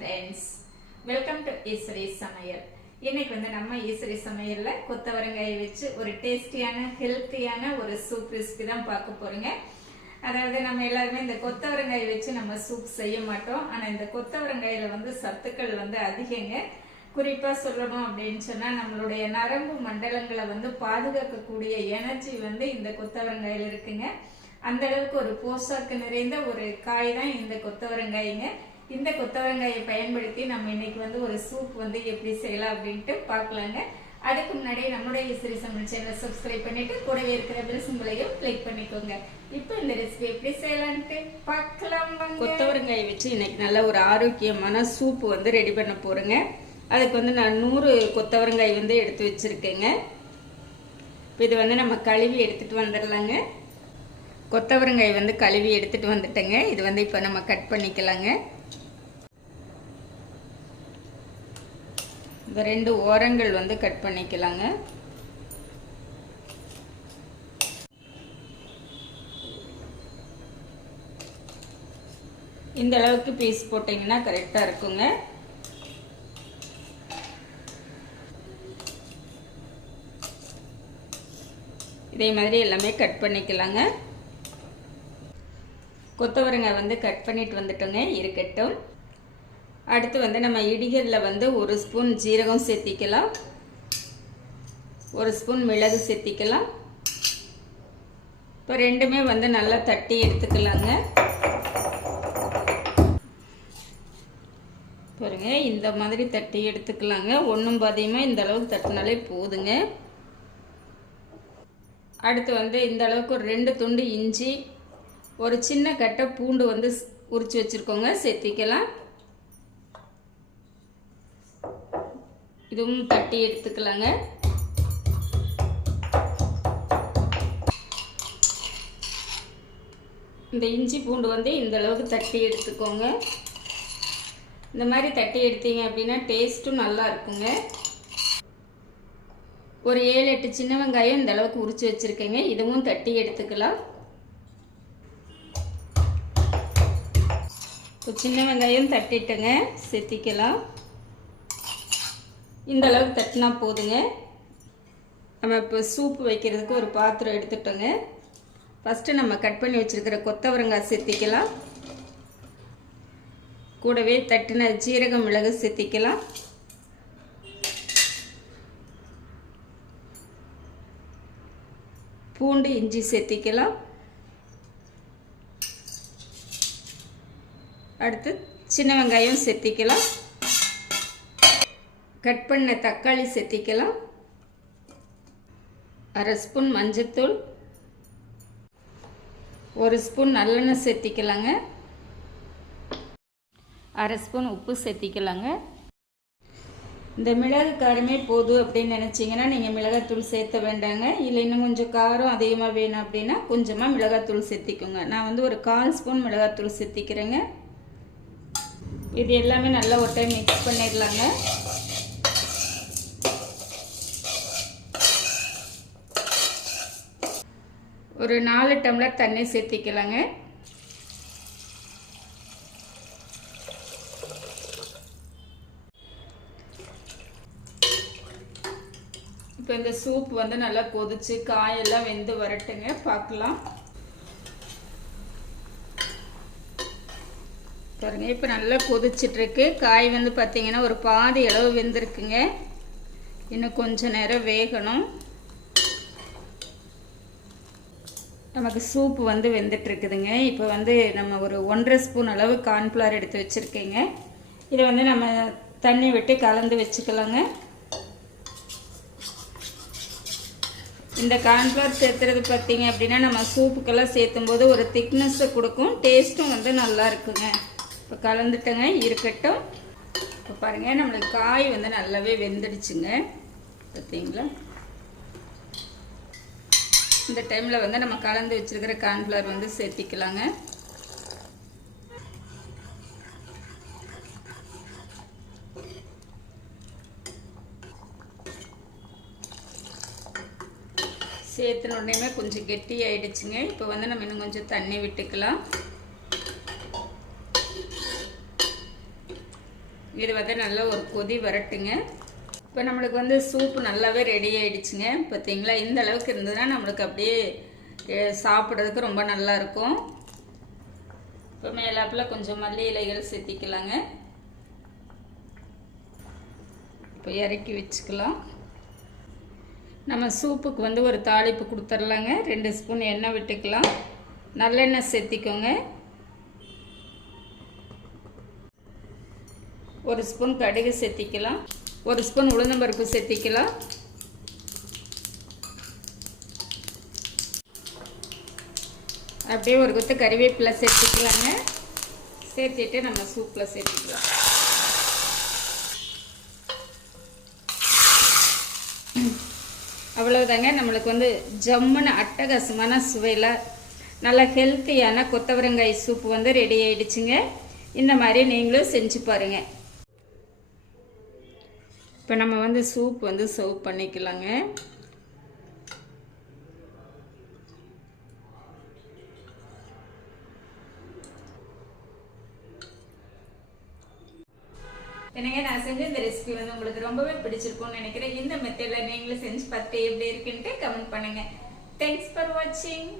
Friends welcome to Eswari சமையல் இன்னைக்கு வந்து நம்ம ஈஸ்வரி சமையலில் கொத்தவரங்காயை வச்சு ஒரு டேஸ்டியான ஹெல்த்தியான ஒரு சூப் ரெசிபி தான் பார்க்க போறோங்க. அதாவது நம்ம எல்லாருமே இந்த கொத்தவரங்காயை வச்சு நம்ம சூப் செய்ய மாட்டோம். ஆனால் இந்த கொத்தவரங்காயில் வந்து சத்துக்கள் வந்து அதிகங்க. குறிப்பாக சொல்லணும் அப்படின்னு சொன்னால் நம்மளுடைய நரம்பு மண்டலங்களை வந்து பாதுகாக்கக்கூடிய எனர்ஜி வந்து இந்த கொத்தவரங்காயில் இருக்குங்க. அந்த அளவுக்கு ஒரு போஷாக்கு நிறைந்த ஒரு காய் தான் இந்த கொத்தவரங்காய்ங்க. இந்த கொத்தவரங்காயை பயன்படுத்தி நம்ம இன்னைக்கு வந்து ஒரு சூப் வந்து எப்படி செய்யலாம் அப்படின்ட்டு பார்க்கலாங்க. அதுக்கு முன்னாடி நம்மளுடைய இசரி சமையல் சேனலை சப்ஸ்கிரைப் பண்ணிட்டு கூடவே இருக்கிற பெல் சிம்பிளையும் கிளிக் பண்ணிக்கோங்க. இப்போ இந்த ரெசிபி எப்படி செய்யலான்ட்டு பார்க்கலாம் கொத்தவரங்காயை வச்சு இன்னைக்கு நல்ல ஒரு ஆரோக்கியமான சூப் வந்து ரெடி பண்ண போறேங்க. அதுக்கு வந்து நான் நூறு கொத்தவரங்காய் வந்து எடுத்து வச்சுருக்கேங்க. இப்போ இது வந்து நம்ம கழுவி எடுத்துகிட்டு வந்துடலாங்க. கொத்தவரங்காய் வந்து கழுவி எடுத்துகிட்டு வந்துட்டேங்க. இது வந்து இப்போ நம்ம கட் பண்ணிக்கலாங்க. இந்த ரெண்டு ஓரங்கள் வந்து கட் பண்ணிக்கலாங்க. இந்த அளவுக்கு பீஸ் போட்டிங்கன்னா கரெக்டாக இருக்குங்க. இதே மாதிரி எல்லாமே கட் பண்ணிக்கலாங்க. கொத்தவரங்காய் வந்து கட் பண்ணிட்டு வந்துட்டோங்க இருக்கட்டும். அடுத்து வந்து நம்ம இடிகரில் வந்து ஒரு ஸ்பூன் ஜீரகம் சேர்த்திக்கலாம். ஒரு ஸ்பூன் மிளகு சேர்த்திக்கலாம். இப்போ ரெண்டுமே வந்து நல்லா தட்டி எடுத்துக்கலாங்க. பாருங்க இந்த மாதிரி தட்டி எடுத்துக்கலாங்க. ஒன்றும் பாதியமாக இந்த அளவுக்கு தட்டினாலே போதுங்க. அடுத்து வந்து இந்த அளவுக்கு ஒரு ரெண்டு துண்டு இஞ்சி ஒரு சின்ன கட்டை பூண்டு வந்து உரிச்சு வச்சுருக்கோங்க சேர்த்திக்கலாம். இதுவும் தட்டி எடுத்துக்கலாங்க. இந்த இஞ்சி பூண்டு வந்து இந்த அளவுக்கு தட்டி எடுத்துக்கோங்க. இந்த மாதிரி தட்டி எடுத்தீங்க அப்படின்னா டேஸ்ட்டும் நல்லா இருக்குங்க. ஒரு ஏழு எட்டு சின்ன வெங்காயம் இந்த அளவுக்கு உரிச்சு வச்சுருக்கேங்க. இதுவும் தட்டி எடுத்துக்கலாம். இப்போ சின்ன வெங்காயம் தட்டிட்டுங்க செத்திக்கலாம். இந்த அளவுக்கு தட்டினா போதுங்க. நம்ம இப்போ சூப்பு வைக்கிறதுக்கு ஒரு பாத்திரம் எடுத்துட்டோங்க. ஃபஸ்ட்டு நம்ம கட் பண்ணி வச்சுருக்கிற கொத்தவரங்காய் சேர்த்திக்கலாம் கூடவே தட்டின ஜீரகம் மிளகு சேர்த்திக்கலாம் பூண்டு இஞ்சி சேர்த்திக்கலாம் அடுத்து சின்ன வெங்காயம் சேர்த்திக்கலாம் கட் பண்ண தக்காளி சேர்த்திக்கலாம் அரை ஸ்பூன் மஞ்சத்தூள். ஒரு ஸ்பூன் நல்லெண்ணெய் சேர்த்திக்கலாங்க அரை ஸ்பூன் உப்பு சேர்த்திக்கலாங்க இந்த மிளகு காரமே போதும் அப்படின்னு நினச்சிங்கன்னா நீங்கள் மிளகாத்தூள் சேர்த்த வேண்டாங்க. இல்லை இன்னும் கொஞ்சம் காரம் அதிகமாக வேணும் அப்படின்னா கொஞ்சமாக மிளகாத்தூள் சேர்த்திக்கோங்க நான் வந்து ஒரு கால் ஸ்பூன் மிளகாத்தூள் சேர்த்திக்கிறேங்க இது எல்லாமே நல்லா ஒரு டைம் மிக்ஸ் பண்ணிடலாங்க. ஒரு நாலு டம்ளர் தண்ணி சேர்த்திக்கலாங்க. இப்போ இந்த சூப் வந்து நல்லா கொதிச்சு காயெல்லாம் வெந்து வரட்டுங்க. பார்க்கலாம். பாருங்க இப்போ நல்லா கொதிச்சிட்ருக்கு. காய் வந்து பார்த்தீங்கன்னா ஒரு பாதி அளவு வெந்திருக்குங்க. இன்னும் கொஞ்சம் நேரம் வேகணும். நமக்கு சூப் வந்து வெந்துட்டுருக்குதுங்க. இப்போ வந்து நம்ம ஒரு ஒன்றரை ஸ்பூன் அளவு கார்ன்ஃப்ளவர் எடுத்து வச்சுருக்கேங்க. இதை வந்து நம்ம தண்ணி விட்டு கலந்து வச்சுக்கலாங்க. இந்த கார்ன்ஃப்ளவர் சேர்த்துறது பார்த்தீங்க அப்படின்னா நம்ம சூப்புக்கெல்லாம் சேர்த்தும் போது ஒரு திக்னஸ்ஸை கொடுக்கும். டேஸ்ட்டும் வந்து நல்லா இருக்குங்க. இப்போ கலந்துட்டங்க இருக்கட்டும். இப்போ பாருங்கள் நம்மளுக்கு காய் வந்து நல்லாவே வெந்துடுச்சுங்க. பார்த்தீங்களா இந்த டைமில் வந்து நம்ம கலந்து வச்சுருக்கிற கார்ன்ஃப்ளவர் வந்து சேர்த்திக்கலாங்க. சேர்த்துன உடனே கொஞ்சம் கெட்டி ஆயிடுச்சுங்க. இப்போ வந்து நம்ம இன்னும் கொஞ்சம் தண்ணி விட்டுக்கலாம். இது வந்து நல்லா ஒரு கொதி வரட்டுங்க. இப்போ நம்மளுக்கு வந்து சூப்பு நல்லாவே ரெடி ஆயிடுச்சுங்க. பார்த்தீங்களா இந்த அளவுக்கு இருந்ததுன்னா நம்மளுக்கு அப்படியே சாப்பிட்றதுக்கு ரொம்ப நல்லா இருக்கும். இப்போ மேலாப்பில் கொஞ்சம் மல்லி இலைகள் சேர்த்திக்கலாங்க இப்போ இறக்கி வச்சுக்கலாம். நம்ம சூப்புக்கு வந்து ஒரு தாளிப்பு கொடுத்துர்லாங்க. ரெண்டு ஸ்பூன் எண்ணெய் விட்டுக்கலாம். நல்லெண்ணெய் சேர்த்திக்கோங்க ஒரு ஸ்பூன் கடுகு சேர்த்திக்கலாம் ஒரு ஸ்பூன் உளுந்தம்பருப்பு சேர்த்திக்கலாம். அப்படியே ஒரு கொத்து கறிவேப்பிலை சேர்த்துக்கலாங்க. சேர்த்திட்டு நம்ம சூப்பில் சேர்த்துக்கலாம். அவ்வளோதாங்க நம்மளுக்கு வந்து ஜம்முன்னு அட்டகாசமான சுவையில் நல்ல ஹெல்த்தியான கொத்தவரங்காய் சூப் வந்து ரெடி ஆயிடுச்சுங்க. இந்த மாதிரி நீங்களும் செஞ்சு பாருங்கள் இப்போ நம்ம வந்து சூப் வந்து சர்வ் பண்ணிக்கலாங்க. என்னங்க நான் செஞ்ச இந்த ரெசிபி வந்து உங்களுக்கு ரொம்பவே பிடிச்சிருக்கும்னு நினைக்கிறேன். இந்த மெத்தடில் நீங்களும் செஞ்சு பார்த்துட்டு எப்படி இருக்குன்ட்டு கமெண்ட் பண்ணுங்க. தேங்க்ஸ் ஃபார் வாட்சிங்